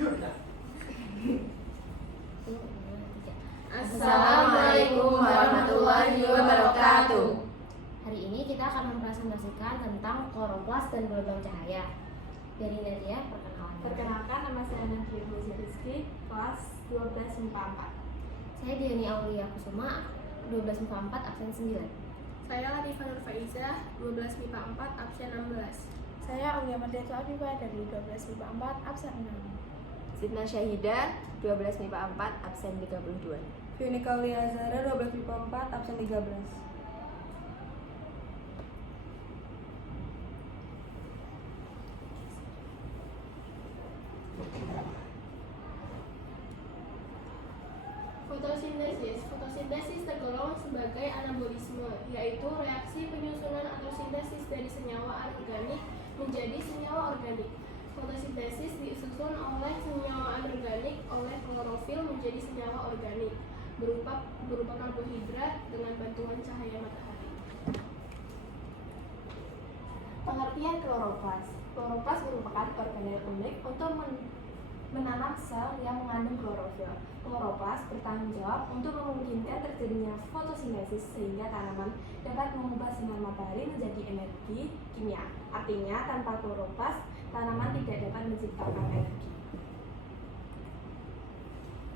Assalamualaikum warahmatullahi wabarakatuh. Hari ini kita akan mempresentasikan tentang kloroplas dan gelombang cahaya. Dari Nadia, perkenalkan. Perkenalkan, nama saya Nadia Rizky, kelas 12 MIPA 4. Saya Diani Aulia Kusuma, 12 MIPA 4, absen 9. Saya Latifah Nur Faizah, 12 MIPA 4, absen 16. Saya Aulia Mardhani Afifah dari 12 MIPA 4, absen 6. Sitna Syahida, 12 MIPA 4, absen 32. Fiunika Aulia Azhara, 12 MIPA 4, absen 13. Fotosintesis tergolong sebagai anabolisme, yaitu reaksi penyusunan atau sintesis dari senyawa anorganik menjadi senyawa organik. Fotosintesis disusun oleh senyawa anorganik oleh klorofil menjadi senyawa organik berupa karbohidrat dengan bantuan cahaya matahari. Pengertian kloroplas. Kloroplas merupakan organel unik untuk menanam sel yang mengandung klorofil. Kloroplas bertanggung jawab untuk memungkinkan terjadinya fotosintesis sehingga tanaman dapat mengubah sinar matahari menjadi energi kimia. Artinya, tanpa kloroplas, tanaman tidak dapat menciptakan energi.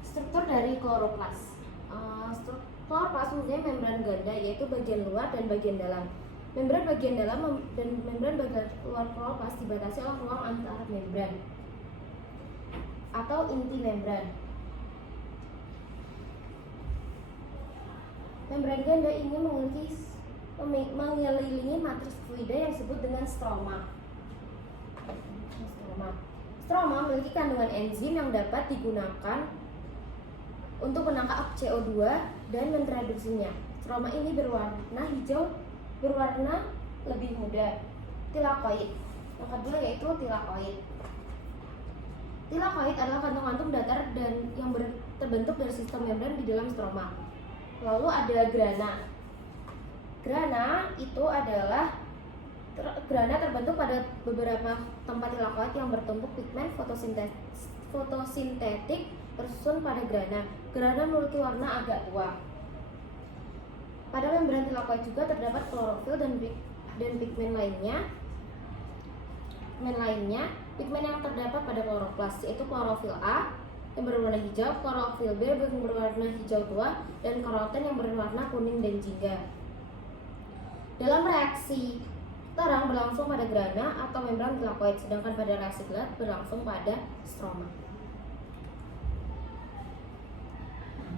Struktur dari kloroplas. Kloroplas mempunyai membran ganda, yaitu bagian luar dan bagian dalam. Membran bagian dalam dan membran bagian luar kloroplas dibatasi oleh ruang antara membran atau inti membran. Membran ganda ini mengelilingi matriks fluida yang disebut dengan stroma. Stroma memiliki kandungan enzim yang dapat digunakan untuk menangkap CO2 dan mentraduksinya. Stroma ini berwarna hijau, berwarna lebih muda. Tilakoid. Yang kedua yaitu tilakoid. Tilakoid adalah kantung-kantung datar dan yang terbentuk dari sistem membran di dalam stroma. Lalu ada grana. Grana itu adalah grana terbentuk pada beberapa tempat tilakoid yang bertumpuk pigmen fotosintetik tersusun pada grana. Grana memiliki warna agak tua. Pada membran tilakoid juga terdapat klorofil dan pigmen lainnya. Pigmen yang terdapat pada kloroplas yaitu klorofil A yang berwarna hijau, klorofil B yang berwarna hijau tua, dan karoten yang berwarna kuning dan jingga. Dalam reaksi terang berlangsung pada grana atau membran tilakoid, sedangkan pada reaksi gelap berlangsung pada stroma.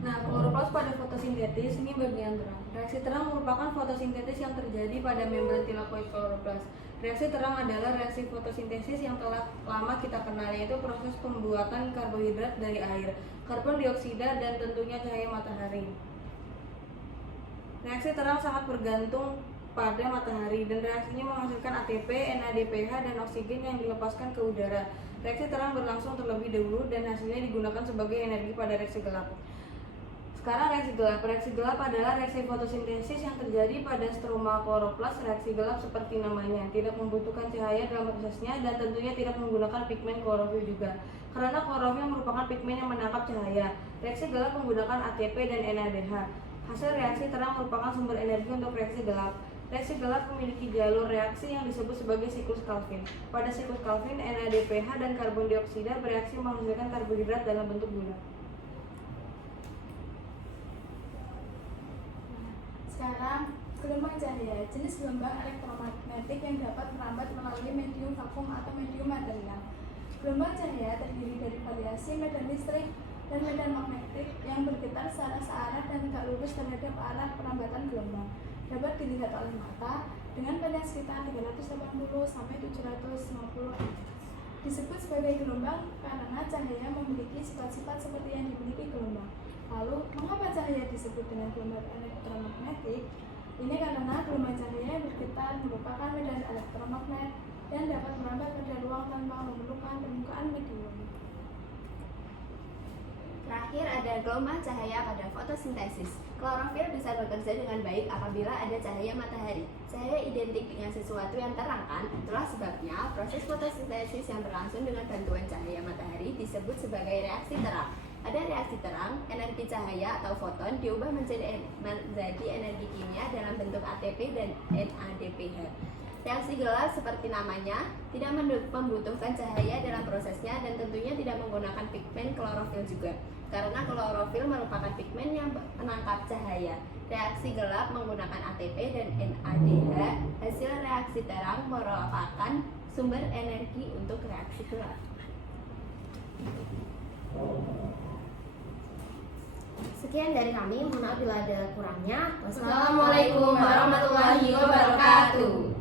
Nah, kloroplas pada fotosintesis ini bagian terang. Reaksi terang merupakan fotosintesis yang terjadi pada membran tilakoid kloroplas. Reaksi terang adalah reaksi fotosintesis yang telah lama kita kenal, yaitu proses pembuatan karbohidrat dari air, karbon dioksida, dan tentunya cahaya matahari. Reaksi terang sangat bergantung pada matahari dan reaksinya menghasilkan ATP, NADPH, dan oksigen yang dilepaskan ke udara. Reaksi terang berlangsung terlebih dahulu dan hasilnya digunakan sebagai energi pada reaksi gelap. Sekarang reaksi gelap. Reaksi gelap adalah reaksi fotosintesis yang terjadi pada stroma kloroplas. Reaksi gelap seperti namanya, tidak membutuhkan cahaya dalam prosesnya dan tentunya tidak menggunakan pigmen klorofil juga. Karena klorofil merupakan pigmen yang menangkap cahaya. Reaksi gelap menggunakan ATP dan NADH. Hasil reaksi terang merupakan sumber energi untuk reaksi gelap. Reaksi gelap memiliki jalur reaksi yang disebut sebagai siklus Calvin. Pada siklus Calvin, NADPH dan karbon dioksida bereaksi menghasilkan karbohidrat dalam bentuk gula. Sekarang, gelombang cahaya, jenis gelombang elektromagnetik yang dapat merambat melalui medium vakum atau medium material. Gelombang cahaya terdiri dari variasi medan listrik dan medan magnetik yang bergetar secara searah dan tak lurus terhadap arah perambatan gelombang. Dapat dilihat oleh mata dengan panjang sekitar 380 sampai 750 mm. Disebut sebagai gelombang karena cahaya memiliki sifat-sifat seperti yang dimiliki gelombang. Lalu, mengapa cahaya disebut dengan gelombang elektromagnetik? Ini karena gelombang cahaya bergetar merupakan medan elektromagnet dan dapat merambat pada ruang tanpa memerlukan permukaan medium. Terakhir ada dan gelombang cahaya pada fotosintesis. Klorofil bisa bekerja dengan baik apabila ada cahaya matahari. Cahaya identik dengan sesuatu yang terang kan? Itulah sebabnya proses fotosintesis yang berlangsung dengan bantuan cahaya matahari disebut sebagai reaksi terang. Pada reaksi terang, energi cahaya atau foton diubah menjadi energi kimia dalam bentuk ATP dan NADPH. Reaksi gelap seperti namanya tidak membutuhkan cahaya dalam prosesnya dan tentunya tidak menggunakan pigmen klorofil juga. Karena klorofil merupakan pigmen yang menangkap cahaya. Reaksi gelap menggunakan ATP dan NADH. Hasil reaksi terang merupakan sumber energi untuk reaksi gelap. Sekian dari kami, mohon maaf bila ada kurangnya. Wassalamualaikum warahmatullahi wabarakatuh.